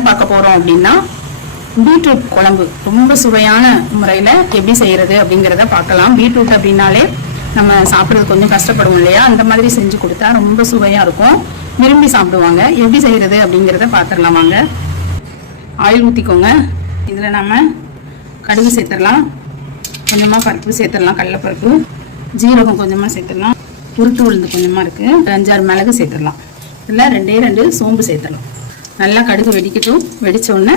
என்ன பார்க்க போறோம் அப்படின்னா பீட்ரூட் குழம்பு. ரொம்ப சுவையான முறையில எப்படி செய்யறது அப்படிங்கிறத பார்க்கலாம். பீட்ரூட் அப்படின்னாலே நம்ம சாப்பிட்றது கொஞ்சம் கஷ்டப்படுவோம் இல்லையா? அந்த மாதிரி செஞ்சு கொடுத்தா ரொம்ப சுவையா இருக்கும். விரும்பி சாப்பிடுவாங்க. எப்படி செய்யறது அப்படிங்கிறத பார்த்துடலாம் வாங்க. ஆயில் ஊற்றிக்கோங்க இதில் நம்ம கடுகு சேர்த்துடலாம். கொஞ்சமாக பருப்பு சேர்த்துடலாம். கடலைப்பருப்பு. ஜீரகம் கொஞ்சமாக சேர்த்துடலாம். உருட்டு உளுந்து கொஞ்சமாக இருக்குது அஞ்சாறு மிளகு சேர்த்துடலாம். இதில் ரெண்டே ரெண்டு சோம்பு சேர்த்துடலாம். நல்லா கடுகு வெடிக்கட்டும். வெடிச்ச உடனே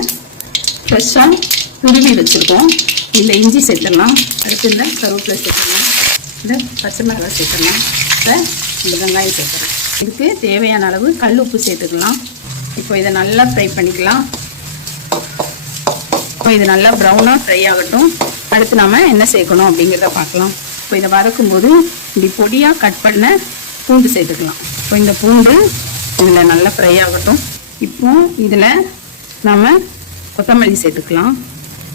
ஃப்ரெஷ்ஷாக துருவி வச்சுருக்கோம். இதில் இஞ்சி சேர்த்துடலாம். அடுத்து இந்த கருவேப்பிலை சேர்த்துடலாம். இந்த பச்சை மிளகாய் சேர்த்துடலாம். இப்போ இந்த வெங்காயம் சேர்த்துறேன் இதுக்கு தேவையான அளவு கல் உப்பு சேர்த்துக்கலாம். இப்போ இதை நல்லா ஃப்ரை பண்ணிக்கலாம். இப்போ இது நல்லா ப்ரௌனாக ஃப்ரை ஆகட்டும். அடுத்து நாம் என்ன சேர்க்கணும் அப்படிங்கிறத பார்க்கலாம். இப்போ இதை வதக்கும்போது இப்படி பொடியாக கட் பண்ண பூண்டு சேர்த்துக்கலாம். இப்போ இந்த பூண்டு இதில் நல்லா ஃப்ரை ஆகட்டும். இப்போ இதில் நம்ம கொத்தமல்லி சேர்த்துக்கலாம்.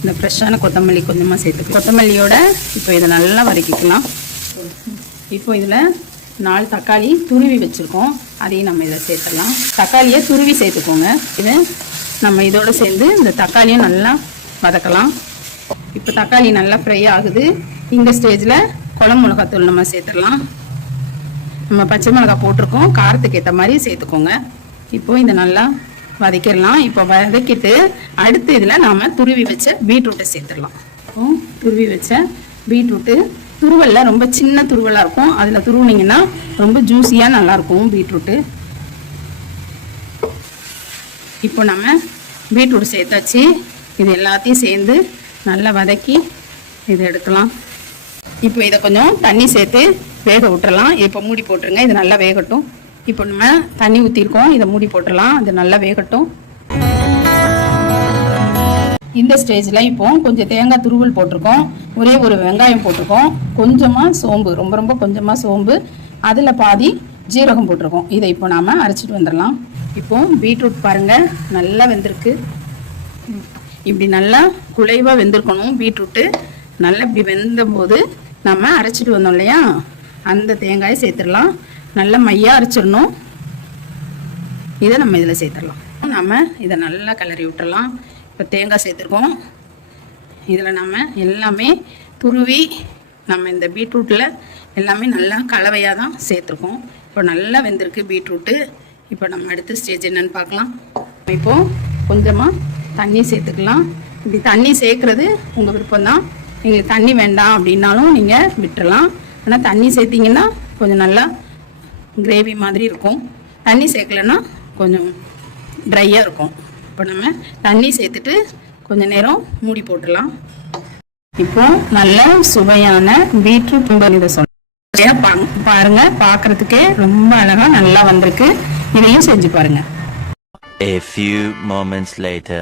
இந்த ஃப்ரெஷ்ஷான கொத்தமல்லி கொஞ்சமாக சேர்த்துக்கலாம். கொத்தமல்லியோட இப்போ இதை நல்லா வதக்கிக்கலாம். இப்போ இதில் நாலு தக்காளி துருவி வச்சுருக்கோம். அதையும் நம்ம இதில் சேர்த்துடலாம். தக்காளியை துருவி சேர்த்துக்கோங்க. இது நம்ம இதோடு சேர்ந்து இந்த தக்காளியும் நல்லா வதக்கலாம். இப்போ தக்காளி நல்லா ஃப்ரை ஆகுது. இந்த ஸ்டேஜில் குழம்பு மிளகாத்தூள் நம்ம சேர்த்துடலாம். நம்ம பச்சை மிளகாய் போட்டிருக்கோம். காரத்துக்கு ஏற்ற மாதிரி சேர்த்துக்கோங்க. இப்போ இதை நல்லா வதக்கிடலாம். இப்போ வதக்கிட்டு அடுத்து இதில் நாம் துருவி வச்ச பீட்ரூட்டை சேர்த்துடலாம். இப்போ துருவி வச்ச பீட்ரூட்டு. துருவல்ல ரொம்ப சின்ன துருவலாக இருக்கும். அதில் துருவினீங்கன்னா ரொம்ப ஜூஸியாக நல்லாயிருக்கும் பீட்ரூட்டு. இப்போ நம்ம பீட்ரூட் சேர்த்தாச்சு. இது எல்லாத்தையும் சேர்ந்து நல்லா வதக்கி இதை எடுக்கலாம். இப்போ இதை கொஞ்சம் தண்ணி சேர்த்து வேக விட்டுறலாம். இப்போ மூடி போட்டுருங்க. இது நல்லா வேகட்டும். இப்போ நம்ம தண்ணி ஊற்றிருக்கோம் இதை மூடி போட்டுடலாம். அது நல்லா வேகட்டும். இந்த ஸ்டேஜில் இப்போ கொஞ்சம் தேங்காய் துருவல் போட்டிருக்கோம். ஒரே ஒரு வெங்காயம் போட்டிருக்கோம். கொஞ்சமாக சோம்பு ரொம்ப ரொம்ப கொஞ்சமாக சோம்பு. அதில் பாதி ஜீரகம் போட்டிருக்கோம். இதை இப்போ நாம் அரைச்சிட்டு வந்துடலாம். இப்போ பீட்ரூட் பாருங்கள் நல்லா வெந்திருக்கு. இப்படி நல்லா குலைவாக வெந்திருக்கணும் பீட்ரூட்டு. நல்லா இப்படி வெந்தபோது நம்ம அரைச்சிட்டு வந்தோம் இல்லையா? அந்த தேங்காயை சேர்த்துடலாம். நல்லா மையாக அரைச்சிடணும். இதை நம்ம இதில் சேர்த்துடலாம். நம்ம இதை நல்லா கிளறி விட்டுடலாம். இப்போ தேங்காய் சேர்த்துருக்கோம். இதில் நம்ம எல்லாமே துருவி நம்ம இந்த பீட்ரூட்டில் எல்லாமே நல்லா கலவையாக தான் சேர்த்துருக்கோம். இப்போ நல்லா வெந்திருக்கு பீட்ரூட்டு. இப்போ நம்ம அடுத்த ஸ்டேஜ் என்னென்னு பார்க்கலாம். இப்போது கொஞ்சமாக தண்ணி சேர்த்துக்கலாம். இப்படி தண்ணி சேர்க்குறது உங்கள் விருப்பம் தான். எங்களுக்கு தண்ணி வேண்டாம் அப்படின்னாலும் நீங்கள் விட்டுறலாம் ஆனால் தண்ணி சேர்த்திங்கன்னா கொஞ்சம் நல்லா கிரேவி மாதிரி இருக்கும். தண்ணி சேர்க்கலன்னா கொஞ்சம் ட்ரையாக இருக்கும். இப்போ நம்ம தண்ணி சேர்த்துட்டு கொஞ்சம் நேரம் மூடி போட்டுடலாம். இப்போ நல்ல சுவையான பீட்ரூட் இதை சொல்றேன் பாருங்க பார்க்கறதுக்கே ரொம்ப அழகா நல்லா வந்திருக்கு. இதையும் செஞ்சு பாருங்க. A few moments later.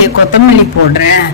கொத்தமல்லி போடுறேன்.